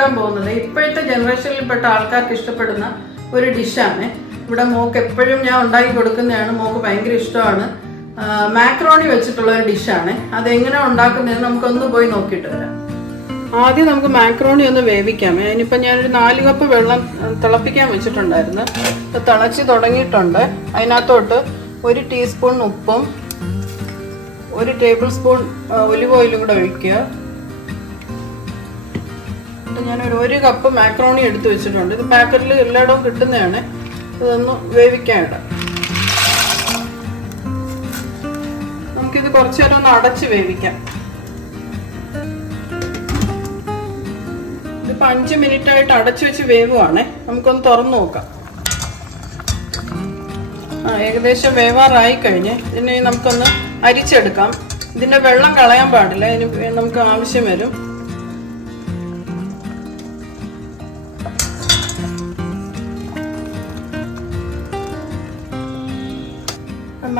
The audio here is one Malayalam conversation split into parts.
ഉണ്ടാക്കാൻ പോകുന്നത് ഇപ്പോഴത്തെ ജനറേഷനിൽപ്പെട്ട ആൾക്കാർക്ക് ഇഷ്ടപ്പെടുന്ന ഒരു ഡിഷാണ്. ഇവിടെ മോക്ക് എപ്പോഴും ഞാൻ ഉണ്ടാക്കി കൊടുക്കുന്നതാണ്, മോക്ക് ഭയങ്കര ഇഷ്ടമാണ്. മാക്രോണി വെച്ചിട്ടുള്ള ഒരു ഡിഷാണ്. അതെങ്ങനെ ഉണ്ടാക്കുന്നതെന്ന് നമുക്കൊന്ന് പോയി നോക്കിയിട്ട് വരാം. ആദ്യം നമുക്ക് മാക്രോണി ഒന്ന് വേവിക്കാം. അതിനിപ്പോൾ ഞാനൊരു 4 കപ്പ് വെള്ളം തിളപ്പിക്കാൻ വെച്ചിട്ടുണ്ടായിരുന്നു. തിളച്ച് തുടങ്ങിയിട്ടുണ്ട്. അതിനകത്തോട്ട് 1 ടീസ്പൂൺ ഉപ്പും 1 ടേബിൾ സ്പൂൺ ഒലിവ് ഓയിലും കൂടെ ഒഴിക്കുക. ഞാനൊരു 1 കപ്പ് മാക്രോണി എടുത്ത് വെച്ചിട്ടുണ്ട്. ഇത് പാക്കറ്റിൽ എല്ലായിടവും കിട്ടുന്നതാണ്. ഇതൊന്ന് വേവിക്കാനിടാം. നമുക്കിത് കുറച്ചു നേരം ഒന്ന് അടച്ച് വേവിക്കാം. ഇതിപ്പോൾ 5 മിനിറ്റ് ആയിട്ട് അടച്ചു വെച്ച് വേവുവാണേ. നമുക്കൊന്ന് തുറന്നു നോക്കാം. ഏകദേശം വേവാറായി കഴിഞ്ഞ് ഇതിനെ നമുക്കൊന്ന് അരിച്ചെടുക്കാം. ഇതിൻ്റെ വെള്ളം കളയാൻ പാടില്ല, ഇതിന് നമുക്ക് ആവശ്യം വരും.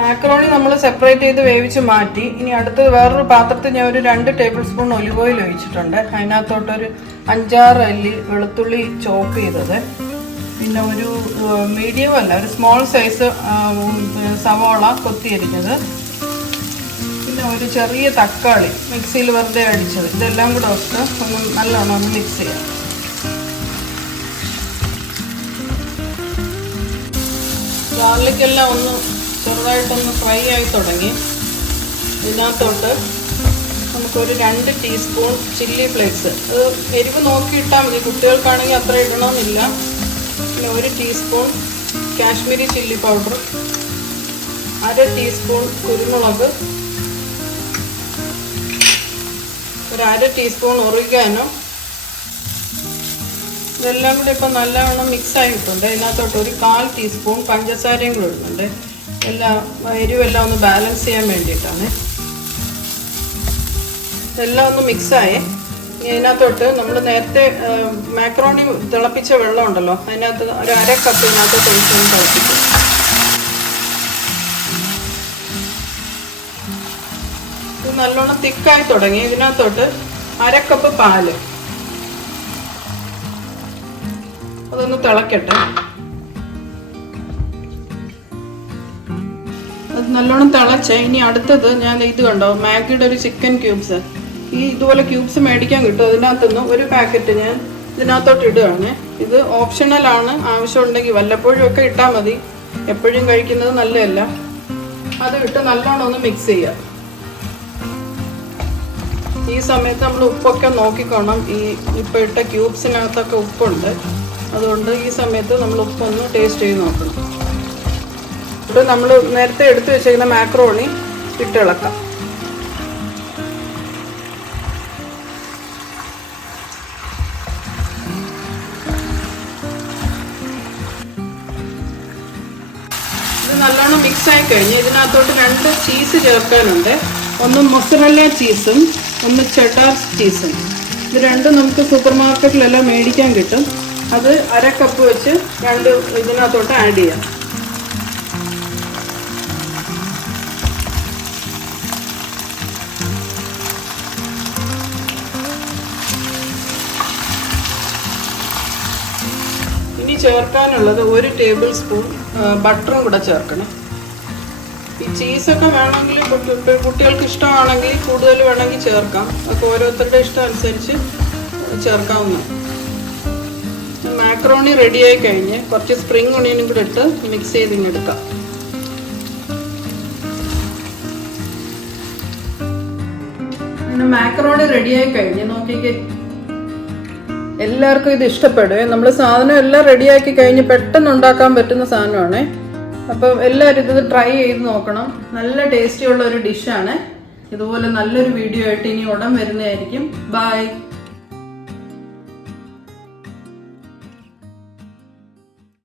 മാക്രോണി നമ്മൾ സെപ്പറേറ്റ് ചെയ്ത് വേവിച്ച് മാറ്റി. ഇനി അടുത്തത് വേറൊരു പാത്രത്തിൽ ഞാൻ ഒരു 2 ടേബിൾ സ്പൂൺ ഒലിവ് ഓയിൽ ഒഴിച്ചിട്ടുണ്ട്. അതിനകത്തോട്ടൊരു 5-6 അല്ലി വെളുത്തുള്ളി ചോപ്പ് ചെയ്തത്, പിന്നെ ഒരു മീഡിയം അല്ല ഒരു സ്മോൾ സൈസ് സവോള കൊത്തിയരിഞ്ഞത്, പിന്നെ ഒരു ചെറിയ തക്കാളി മിക്സിയിൽ വെറുതെ അടിച്ചത്. ഇതെല്ലാം കൂടെ ഒക്കെ നല്ലോണം ഒന്ന് മിക്സ് ചെയ്യാം. ഗാർലിക്കെല്ലാം ഒന്ന് ചെറുതായിട്ടൊന്ന് ഫ്രൈ ആയി തുടങ്ങി. ഇതിനകത്തോട്ട് നമുക്കൊരു 2 ടീസ്പൂൺ ചില്ലി ഫ്ലേക്സ്, അത് എരിവ് നോക്കിയിട്ടാൽ മതി, കുട്ടികൾക്കാണെങ്കിൽ അത്ര ഇടണമെന്നില്ല. പിന്നെ 1 teaspoon Kashmiri chilli powder, 1/2 teaspoon കുരുമുളക്, ഒരു 1/2 ടീസ്പൂൺ ഒറിഗാനോ. ഇതെല്ലാം കൂടി ഇപ്പം നല്ലവണ്ണം മിക്സ് ആയിട്ടുണ്ട്. ഇതിനകത്തോട്ട് ഒരു 1/4 ടീസ്പൂൺ പഞ്ചസാരയും കൂടെ ഇടുന്നുണ്ട്. എരിവെല്ലാം ഒന്ന് ബാലൻസ് ചെയ്യാൻ വേണ്ടിയിട്ടാണ്. ഇതെല്ലാം ഒന്ന് മിക്സായേ. ഇതിനകത്തോട്ട് നമ്മൾ നേരത്തെ മാക്രോണി തിളപ്പിച്ച വെള്ളം ഉണ്ടല്ലോ, അതിനകത്ത് ഒരു 1/2 കപ്പ് ഇതിനകത്തോട്ട് ഒഴിച്ചൊന്ന് തിളപ്പിക്കും. ഇത് നല്ലോണം തിക്കായി തുടങ്ങി. ഇതിനകത്തോട്ട് 1/2 കപ്പ് പാല്, അതൊന്ന് തിളക്കട്ടെ. അത് നല്ലോണം തിളച്ച. ഇനി അടുത്തത് ഞാൻ ഇത് കണ്ടോ, മാഗിയുടെ ഒരു ചിക്കൻ ക്യൂബ്സ്, ഇതുപോലെ ക്യൂബ്സ് മേടിക്കാൻ കിട്ടും. അതിനകത്തുനിന്ന് ഒരു പാക്കറ്റ് ഞാൻ ഇതിനകത്തോട്ട് ഇടുകയാണ്. ഇത് ഓപ്ഷണലാണ്, ആവശ്യമുണ്ടെങ്കിൽ വല്ലപ്പോഴും ഒക്കെ ഇട്ടാൽ മതി, എപ്പോഴും കഴിക്കുന്നത് നല്ലതല്ല. അത് ഇട്ട് നല്ലോണം ഒന്ന് മിക്സ് ചെയ്യുക. ഈ സമയത്ത് നമ്മൾ ഉപ്പൊക്കെ നോക്കിക്കോണം. ഇപ്പോൾ ഇട്ട ക്യൂബ്സിനകത്തൊക്കെ ഉപ്പുണ്ട്, അതുകൊണ്ട് ഈ സമയത്ത് നമ്മൾ ഉപ്പൊന്ന് ടേസ്റ്റ് ചെയ്ത് നോക്കണം. എന്നിട്ട് നമ്മൾ നേരത്തെ എടുത്തു വെച്ചിരിക്കുന്ന മാക്രോണി ഇട്ടിളക്കാം. ഇത് നല്ലോണം മിക്സ് ആയി കഴിഞ്ഞ് ഇതിനകത്തോട്ട് 2 ചീസ് ചേർക്കാനുണ്ട്. ഒന്ന് മൊസറല്ല ചീസും ഒന്ന് ചെഡാർ ചീസും. ഇത് രണ്ടും നമുക്ക് സൂപ്പർ മാർക്കറ്റിലെല്ലാം മേടിക്കാൻ കിട്ടും. അത് 1/2 കപ്പ് വെച്ച് 2 ഇതിനകത്തോട്ട് ആഡ് ചെയ്യാം. ഇനി ചേർക്കാനുള്ളത് 1 ടേബിൾ സ്പൂൺ ബട്ടറും കൂടെ ചേർക്കണം. ഈ ചീസൊക്കെ വേണമെങ്കിൽ കുട്ടികൾക്ക് ഇഷ്ടമാണെങ്കിൽ കൂടുതൽ വേണമെങ്കിൽ ചേർക്കാം. അപ്പോൾ ഓരോരുത്തരുടെ ഇഷ്ടം അനുസരിച്ച് ചേർക്കാവുന്ന. മാക്രോണി റെഡിയായി കഴിഞ്ഞ് കുറച്ച് സ്പ്രിംഗ് ഒണിയനും കൂടെ ഇട്ട് മിക്സ് ചെയ്ത് ഇങ്ങെടുക്കാം. മാക്രോണി റെഡിയായി കഴിഞ്ഞ് നോക്കിക്കേ, എല്ലാവർക്കും ഇത് ഇഷ്ടപ്പെടുവേ. നമ്മൾ സാധനം എല്ലാം റെഡിയാക്കി കഴിഞ്ഞ് പെട്ടെന്ന് ഉണ്ടാക്കാൻ പറ്റുന്ന സാധനമാണ്. അപ്പം എല്ലാവരും ഇത് ട്രൈ ചെയ്ത് നോക്കണം. നല്ല ടേസ്റ്റിയുള്ള ഒരു ഡിഷാണ്. ഇതുപോലെ നല്ലൊരു വീഡിയോ ആയിട്ട് ഇനി ഉടൻ വരുന്നതായിരിക്കും. ബൈ.